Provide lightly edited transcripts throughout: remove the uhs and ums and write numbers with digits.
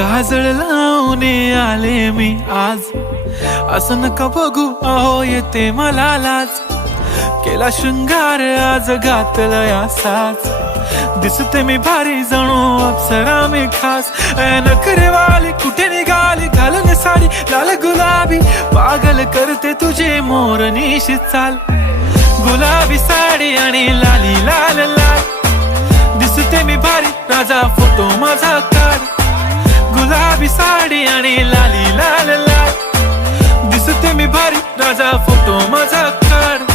काजळ लावून आले मी आज, असं नका बघू अहो येते मला लाज. केला शृंगार आज घातलाय असाच, दिसते मी भारी जणू अप्सरा मी खास. नखरेवाली कुठे निघाली घालून साडी लाल गुलाबी, पागल करते तुझे मोरनीशी चाल. गुलाबी साडी आणि लाली लाल लाल, दिसते मी भारी राजा फोटो माझा काढ. गुलाबी साडी आणि लाली लाल लाल, दिसते मी भारी राजा फोटो माझा काढ.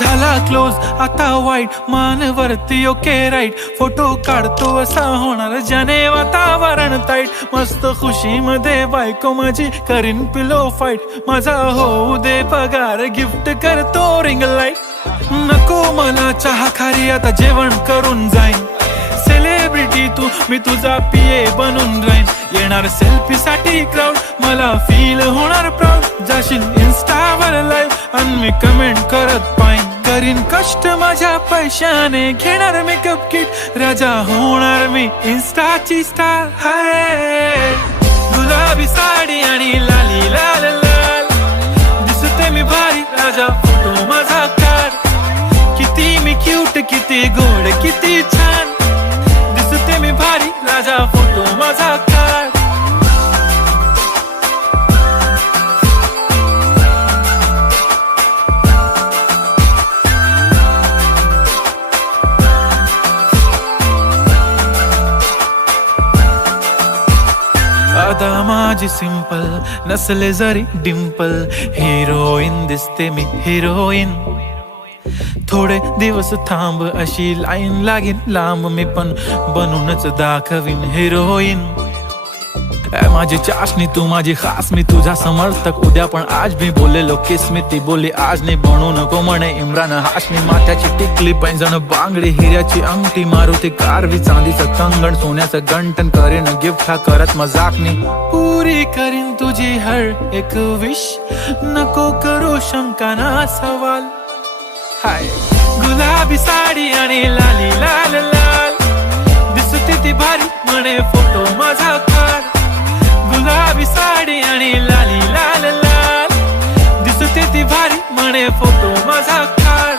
झाला क्लोज आता वाईट, मानवरती ओके राईट. फोटो काढतो असा होणार ज्याने वातावरण ताईट. मस्त खुशी मध्ये बायको माझी करीन पिलो फाईट. माझा होऊ दे पगार गिफ्ट करतो रिंग लाईट. नको मला चहा खारी आता जेवण करून जाईन. सेलिब्रिटी तू मी तुझा पिये बनून राहीन. येणार सेल्फी साठी क्राऊड मला फील होणार प्राऊड. जाशील इन्स्टावर लाईव्ह आणि मी कमेंट करत पाईन. करीन कष्ट माझ्या पैशाने घेणार मेकअप किट. राजा होणार मी इन्स्टाची स्टार. हाय गुलाबी साडी आणि लाली लाल लाल, दिसते मी भारी राजा फोटो माझा काढ. किती मी क्यूट किती गोड किती छान, दिसते मी भारी राजा फोटो माझा काढ. आता माझी सिंपल नसले जरी डिंपल, हिरोईन दिसते मी हिरोईन. थोडे दिवस थांब अशी लाईन लागेल लांब, मी पण बनूनच दाखवीन हिरोईन. माझी चाशनी तू माझी खास, मी तुझा समर्थक उद्या पण आज मी बोलेलो किस मी ती बोली आज नाही. बनू नको म्हणे इम्रान हाशमी. माथ्याची टिकली पैंजण बांगडी हिऱ्याची अंगठी, मारुती कारवी चांदीचं कंगण सोन्याचं गंटन. करीन गिफ्ट हा करत मजाकनी, पुरी करीन तुझी हर एक विश. नको करू शंका ना सवाल. हाय गुलाबी साडी आणि लाली लाल लाल, दिसते ती भारी म्हणे फोटो माझा काढ. गुलाबी साडी आणि लाली लाल लाल, दिसते ती भारी म्हणे फोटो माझा काढ.